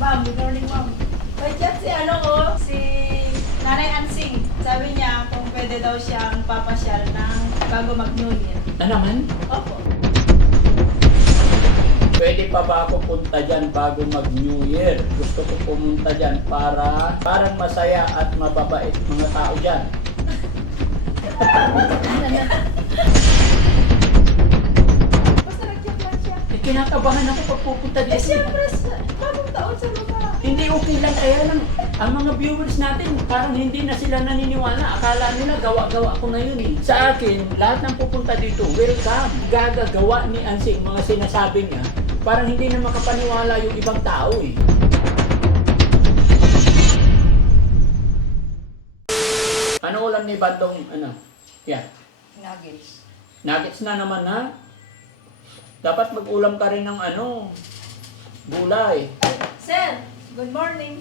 Ma'am, good morning, ma'am. May chat si si Nanay Ansing. Sabi niya kung pwede daw siyang papasyal ng bago mag-New Year. Na naman? Opo. Pwede pa ba ako punta dyan bago mag-New Year? Gusto ko pumunta dyan para parang masaya at mababait mga tao dyan. Basta nag-chat lang siya. Kinakabahan ako pag pupunta dito. Siyempre, bagong taon sa lupa. Hindi okay lang, kaya lang ang mga viewers natin parang hindi na sila naniniwala. Akala nila gawa-gawa ko na yun eh. Sa akin, lahat ng pupunta dito, welcome. Gagagawa ni Ansing mga sinasabi niya. Parang hindi na makapaniwala yung ibang tao eh. Ano ulam ni Bandong, Yan. Nuggets. Nuggets na naman ha. Dapat mag-ulam ka rin ng gulay. Sir, good morning.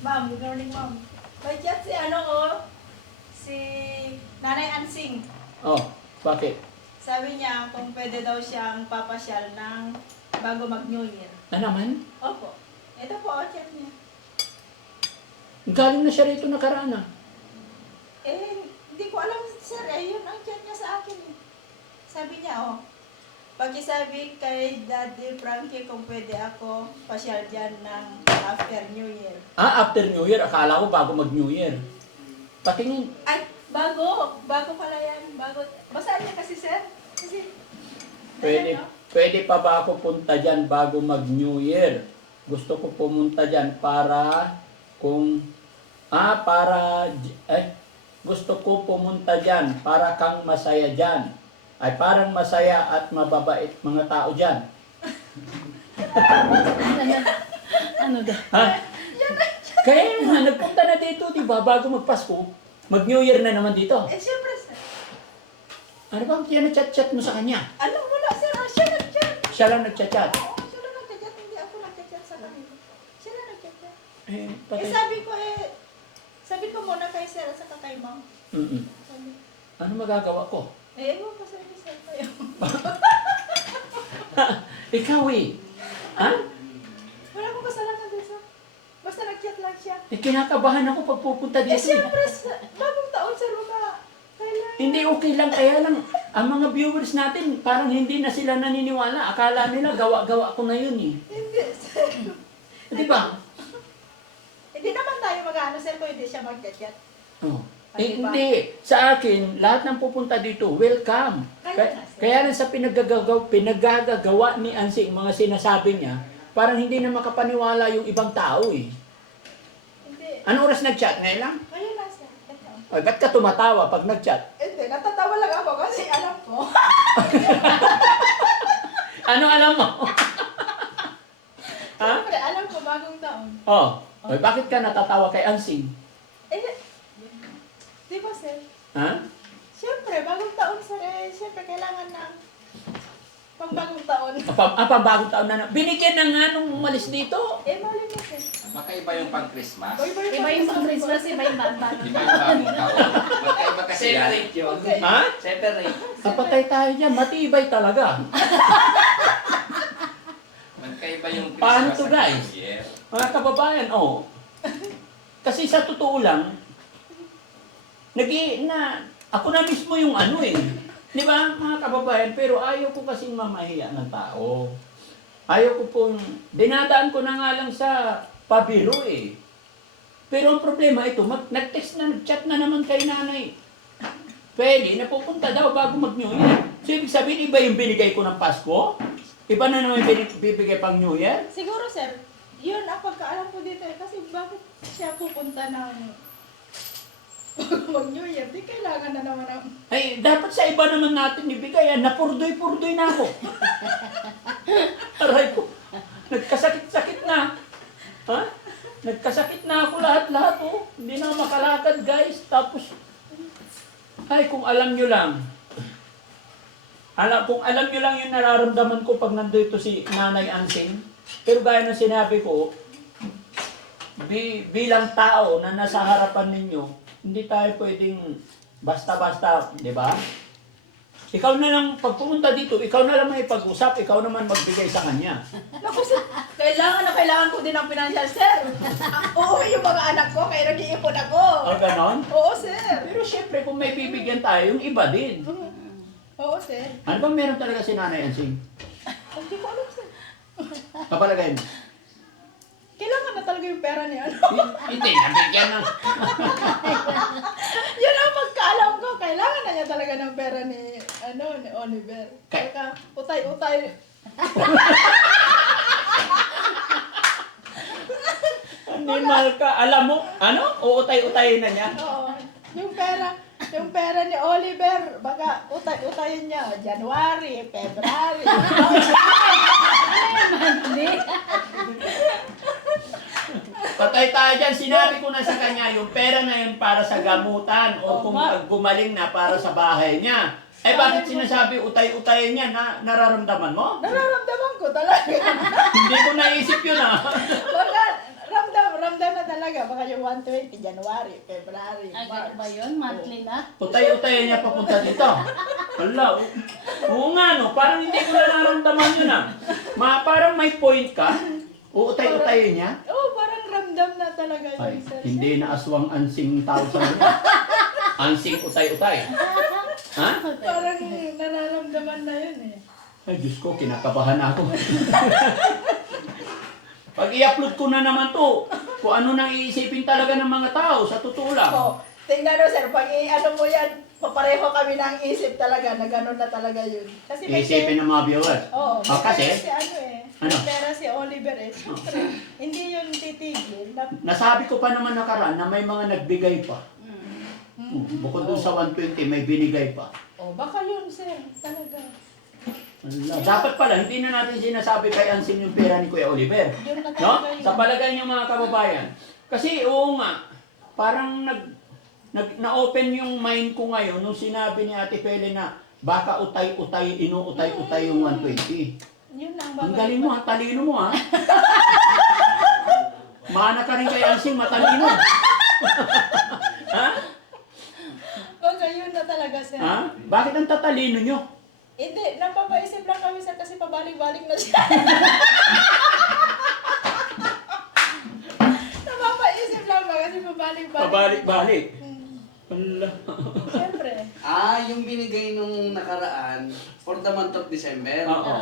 Ma'am, good morning, ma'am. May chat si si Nanay Ansing. Oh, bakit? Sabi niya kung pwede daw siyang papasyal ng bago mag-New Year. Na naman? Opo. Ito po ang chat niya. Galing na siya rito nakaraan ah. Hindi ko alam, sir. Yun ang chat niya sa akin. Sabi niya, pakisabi kay Daddy Frankie kung pwede ako pasyal dyan ng after New Year. After New Year? Akala ko bago mag-New Year. Patingin. Ay, bago. Bago pala yan. Bago. Basahin niya kasi, sir. Kasi, Pwede pa ba ako punta dyan bago mag-New Year? Gusto ko pumunta dyan para gusto ko pumunta dyan para kang masaya dyan. Ay parang masaya at mababait mga tao dyan. Ano daw? Ha? Kaya nga, nagpunta na dito, di ba? Bago magpasko, mag-New Year na naman dito. siyempre, sir. Ano ba ang chat-chat mo sa kanya? Alam mo na, sir. Siya nag-chat. Siya lang nagchat-chat. Siya lang nag-chat. Hindi ako nag-chat sa kanila. Siya lang nagchat. Patay. Sabi ko muna kay sir at saka kay ma'am. Sabi, Ano magagawa ko? ewan ko sa inyo, sir. Kayo. Ikaw eh. Ha? Wala akong kasalanan din, sir. Basta nag-chat lang siya. Kinakabahan ako pag pupunta dito. Siyempre, bagong taon, sir. Kailangan. Hindi okay lang, kaya lang ang mga viewers natin parang hindi na sila naniniwala. Akala nila gawa-gawa ko na yun eh. Hindi, sir. Di ba? Hindi naman tayo mag-ano, sir, kung hindi siya mag-chat. Oh. Ay, diba? Hindi. Sa akin, lahat ng pupunta dito, welcome. Kaya lang sa pinaggagawa ni Ansing, mga sinasabi niya, parang hindi na makapaniwala yung ibang tao eh. Hindi. Anong oras nag-chat? Ngayon lang? Ayun na, sir. Ito. Ay, ba't ka tumatawa pag nag-chat? Hindi, natatawa lang ako kasi alam ko. Ano alam mo? Ha? Siyempre, alam ko bagong taon. Oh. Ay, bakit ka natatawa kay Ansing? Di ba, sir? Ha? Siyempre, bagong taon, sir. Siyempre, kailangan ng pang-bagong taon. Pambagong taon na. Binigyan na nga nung umalis dito. Mali mo, sir. Baka iba yung pang-Christmas. Iba yung pang Christmas, iba yung bata. Iba yung bagong taon. Magkaiba kasi yan. yun. Okay. Ha? Separate. Kapatay tayo dyan. Matibay talaga. Magkaiba yung Christmas Paano to, at guys? New Year. Mga kababayan, Kasi sa totoo lang, ako na mismo yung Di ba, mga kababayan? Pero ayaw ko kasing mamahiya ng tao. Ayaw ko pong, dinadaan ko na nga lang sa pabiro eh. Pero ang problema ito, nag-text na, nag-chat na naman kay nanay. Pwede, napupunta daw bago mag-New Year. So, ibig sabihin, iba yung binigay ko ng Pasko? Iba na naman yung bibigay pang New Year? Siguro, sir, yun ang pagkaalam ko dito kasi bakit siya pupunta ng mag-New Year, di kailangan na naman ang... Ay, dapat sa iba naman natin ibigay. Napurdoy-purdoy na ako. Aray ko. Nagkasakit-sakit na. Ha? Nagkasakit na ako lahat-lahat. Hindi na ako makalakad, guys. Tapos, ay, kung alam nyo lang. Kung alam nyo lang yung nararamdaman ko pag nandito si Nanay Ansing. Pero gaya ng sinabi ko, bilang tao na nasa harapan ninyo, hindi tayo pwedeng basta-basta, di ba? Ikaw na lang, pag pumunta dito, ikaw na lang may pag-usap, ikaw naman magbigay sa kanya. Naku, sir, kailangan ko din ng financial, sir. Uuwi yung mga anak ko, kaya nag-iipon ako. O ganon? Oo, sir. Pero syempre, kung may bibigyan tayo, yung iba din. Oo, sir. Ano bang meron talaga si Nanay Ansing? Hindi ko alam, sir. Kapalagay mo? Kailangan na talaga yung pera niya. Hindi, nabigyan ng... Yun ang pagkaalam ko. Kailangan na niya talaga ng pera ni Oliver. Kaya utay-utay. Animal ka. Alam mo, ano? Uutay-utayin na niya. Oo. Yung pera ni Oliver, baka utay-utayin niya. January, February. Hindi. Patay tayo dyan. Sinabi ko na sa kanya, yung pera na yun para sa gamutan o kung gumaling na para sa bahay niya. Eh bakit sinasabi utay-utayin niya na nararamdaman mo? Nararamdaman ko talaga. Hindi ko naisip yun ah. Baka ramdam na talaga. Baka yung 120, January, February, Ay, March. ba yun? Monthly na? Utay-utayin niya papunta dito. Hala, oo nga no, parang hindi ko na nararamdaman yun ah. Parang may point ka. Uutay-utayin niya. Oo, parang ramdam na talaga Ay, yun, sir. hindi na aswang ansing tao sa kanya. Ansing utay-utay. Ha? Parang nararamdaman na yun eh. Ay, Diyos ko, kinakabahan ako. Pag i-upload ko na naman to, kung ano nang iisipin talaga ng mga tao, sa totoo lang. Oo, tingnan mo, sir, pag ano mo yan, papareho kami ng isip talaga, na gano'n na talaga yun. Kasi may Iisipin ng mga viewers. Oo, Oh, kasi, si ano eh. Ano? May pera si Oliver eh. Siyempre, hindi yun titigil. nasabi ko pa naman nakaraan na may mga nagbigay pa. Bukod dun sa 120, may binigay pa. Oh, baka yun, sir. Talaga. Wala. Dapat pala, hindi na natin sinasabi kay Ansing yung pera ni Kuya Oliver. Yun na No? talaga yun. Sa palagay niyo mga kababayan. Kasi oo nga, parang na-open yung mind ko ngayon nung sinabi ni Ate Pele na baka utay-utay, inuutay-utay yung 120. Yun ang Ang galing mo, ang talino mo ha. Mana ka rin kay Ansing, matalino. Ha? Baka yun na talaga, sir. Ha? Bakit ang tatalino nyo? Hindi, napapaisip lang kami, sir, kasi pabalik-balik na siya. Napapaisip lang ba kasi pabalik-balik. Pabalik-balik. Hmm. Wala. Siyempre. Yung binigay nung nakaraan for the month of December. Oo.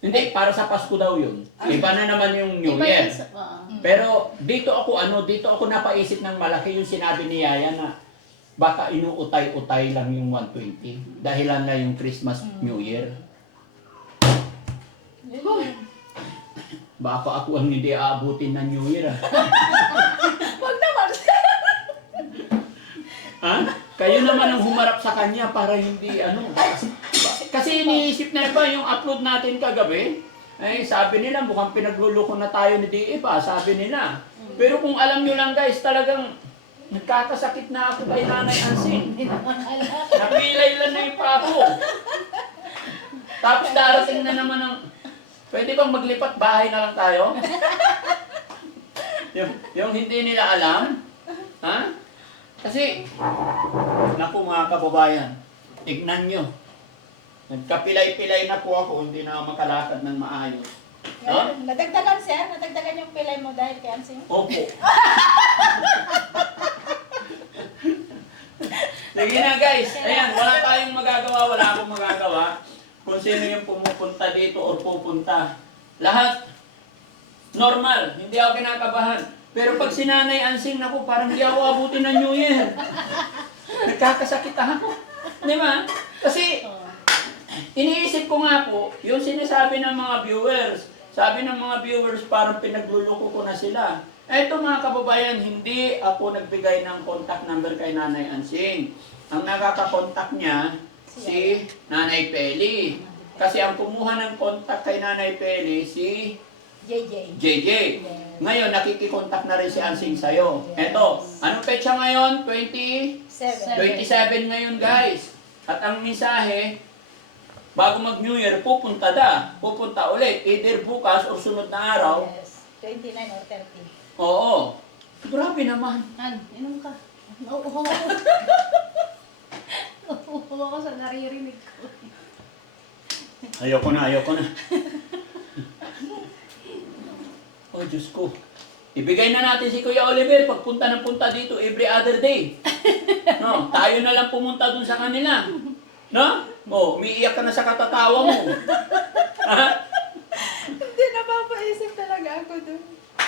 Hindi. Hindi, para sa Pasko daw yun. Iba na naman yung New Iba Year. yung oo. Pero dito ako napaisip ng malaki yung sinabi ni Yaya na baka inuutay-utay lang yung 120. Dahilan na yung Christmas, New Year. Yun. Baka ako ang hindi aabutin ng New Year. Wag naman, sir. Ha? Kayo naman ang humarap sa kanya para hindi ano. Kasi iniisip na iba yung upload natin kagabi. Ay, sabi nila mukhang pinagluloko na tayo ni DE pa, sabi nila. Pero kung alam nyo lang guys, talagang nagkakasakit na ako kay Nanay Ansing. Napilay lang na yung pa ako. Tapos darating na naman ang... Pwede bang maglipat bahay na lang tayo? yung hindi nila alam. Ha? Kasi, naku mga kababayan, tignan nyo. Nagkapilay-pilay na po ako, hindi na ako makalakad ng maayos. No? Nadagdagan, sir. Nadagdagan yung pilay mo dahil kay Ansing. Opo. Sige na guys, ayan, wala tayong magagawa, wala akong magagawa. Kung sino yung pumupunta dito o pupunta. Lahat, normal, hindi ako kinakabahan. Pero pag sinanay Ansing, naku, parang hindi ako abutin ng New Year. Nagkakasakit ako. Di ba? Kasi, iniisip ko nga po, yung sinasabi ng mga viewers, sabi ng mga viewers, parang pinagluloko ko na sila. Eto mga kababayan, hindi ako nagbigay ng contact number kay Nanay Ansing. Ang nakaka-contact niya, si Nanay Peli. Kasi ang kumuha ng contact kay Nanay Peli, si JJ. JJ. Ngayon, nakikikontak na rin si Ansing sa'yo. Eto, anong petsa ngayon? 27 ngayon guys. At ang mensahe, bago mag-New Year, pupunta ulit. Either bukas o sunod na araw. Yes. 29 or 30. Oo. Grabe naman. Han, inom ka. Oo. Uuwa ako sa naririnig ko. Ayoko na, ayoko na. Oh, Diyos ko. Ibigay na natin si Kuya Oliver pagpunta ng punta dito every other day. No, tayo na lang pumunta dun sa kanila. No? Oh, umiiyak ka na sa katatawa mo. Ha? Hindi napapaisip talaga ako doon.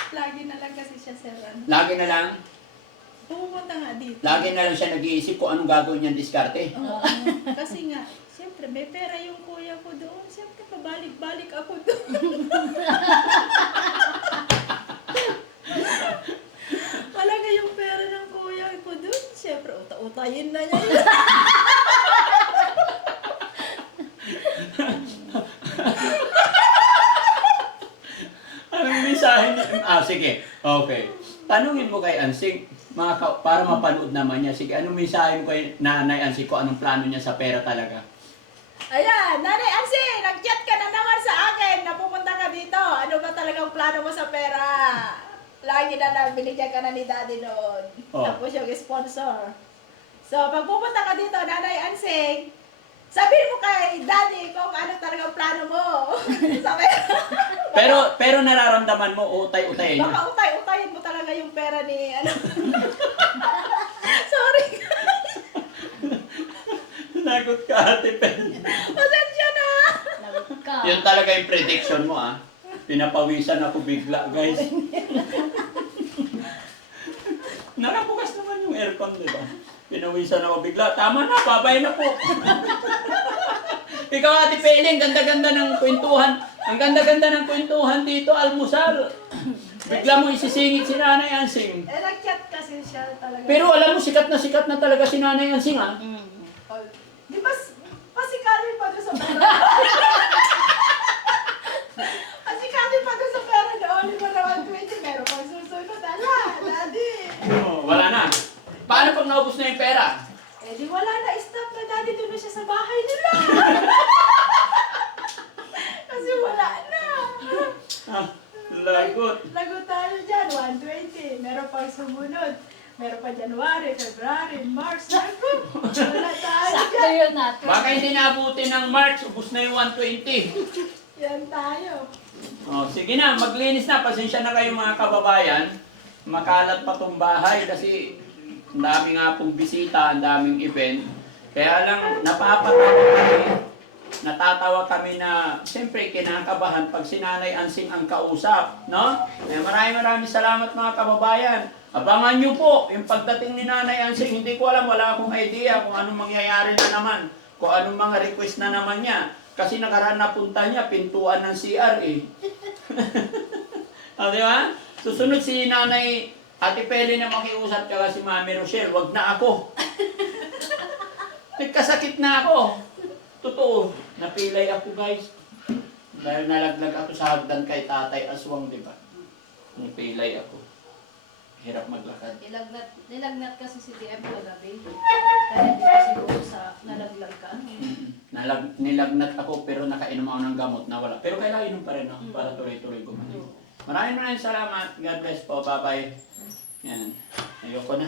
Lagi na lang kasi siya sir. Lagi na lang, Pumunta nga dito. lagi na lang siya nag-iisip kung anong gagawin niyang diskarte. Oo, kasi nga, siyempre may pera yung kuya ko doon. Siyempre pabalik-balik ako doon. Wala nga yung pera ng kuya ko doon. Siyempre uta-utayin na niya yun. Anong mensahe niya? Ah, sige. Okay. Tanungin mo kay Ansing, para mapanood naman niya. Sige, anong mensahe mo kay Nanay Ansing kung anong plano niya sa pera talaga? Ayan, Nanay Ansi, nag-chat ka na naman sa akin na pupunta ka dito. Ano ba talagang plano mo sa pera? Lagi na lang, binigyan ka na ni Daddy noon. Oh. Tapos yung sponsor. So, pag pupunta ka dito, Nanay Ansing, sabihin mo kay Daddy kung ano talagang plano mo sa pera. Pero nararamdaman mo, utay-utayin niya. Baka utay-utayin mo talaga yung pera ni ano. Sorry. Nagot ka, Ate Pen. Pasensya na. Lagot ka. Yun talaga yung prediction mo, ah. Pinapawisan ako bigla, guys. Nakabukas naman yung aircon, di ba? Pinawisan ako bigla. Tama na, babay na po. Ikaw, Ate Peling, ganda-ganda ng kwentuhan. Ang ganda-ganda ng kwentuhan dito, almusal. Bigla mo isisingit si Nanay Ansing. Nag-chat kasi siya talaga. Pero alam mo, sikat na talaga si Nanay Ansing, ah. Di ba, pasikali pa doon sa pera? Pasikali pa doon sa pera doon. Di ba naman 20, meron pang susunod. Ala, Daddy. Oh, wala na. Paano pag naubos na yung pera? Eh di wala na, stop na Daddy. Doon na siya sa bahay nila. Kasi wala na. Ah, lagot. Lagot tayo dyan, 120. Meron pang sumunod. Meron pa January, February, March. Lagot. Wala tayo Sakto dyan. yun natin. Baka hindi naabuti ng March, ubos na yung 120. Yan tayo. Oh, sige na, maglinis na. Pasensya na kayo mga kababayan. Makalat pa tong bahay kasi ang dami nga pong bisita, ang daming event. Kaya lang natatawa kami na siyempre kinakabahan pag si Nanay Ansing ang kausap, no? Kaya maraming salamat mga kababayan. Abangan nyo po yung pagdating ni Nanay Ansing. Hindi ko alam, wala akong idea kung anong mangyayari na naman. Kung anong mga request na naman niya. Kasi nakaraan na punta niya, pintuan ng CR eh. O, di ba? Susunod si Nanay Ate Peli na makiusap tsaka si Mami Rochelle, wag na ako. Nagkasakit na ako. Totoo, napilay ako guys. Dahil nalaglag ako sa hagdan kay Tatay Aswang, di ba? Napilay ako. Hirap maglakad. Nilagnat kasi si DM kagabi. Dahil hindi ko siguro sa nalaglag ka. Nilagnat ako pero nakainom ako ng gamot na wala. Pero kailangan inom pa rin ako para tuloy-tuloy gumaling. Maraming salamat. God bless po. Bye-bye. Yan. Ayoko na.